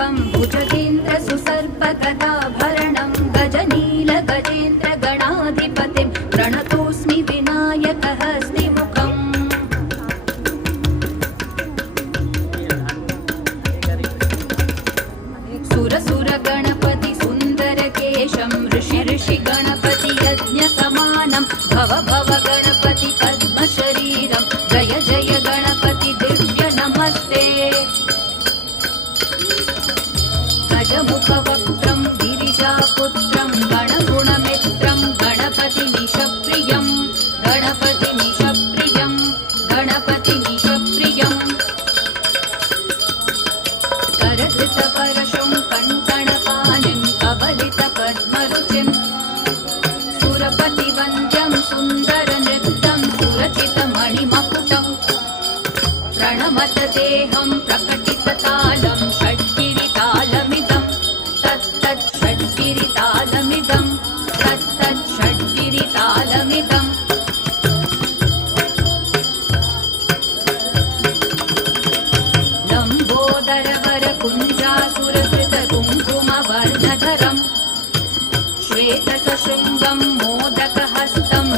षण्मुखं भुजगेन्द्र सुसर्पगदाभरणं गजनील गजेन्द्र गणाधिपतिं प्रणतोऽस्मि विनायकहस्तिमुखम् सुरसुर गणपति सुन्दरकेशं ऋषि गणपति यज्ञसमानं भव भव गणपति पद्मशरीरं जय जय गणपति दिव्य नमस्ते गजमुखवक्त्रं गिरिजापुत्रं गणगुणमित्रं गणपतिमीशप्रियं गणपतिमीशप्रियं गणपतिमीशप्रियं करधृतपरशुं कङ्कणपाणिं कबलितपद्मरुचिं सुरपतिवन्द्यं सुन्दरनृत्यं सुरचितमणिमकुटं प्रणमत देहं प्रकटिततालं षड्गिरितालमिदं तत्तत् षड्गिरितालमिदं तत्तत् षड्गिरितालमिदम् लम्बोदरवरकुञ्जासुरकृतकुङ्कुमवर्णधरं श्वेतसशृङ्गं मोदकहस्तं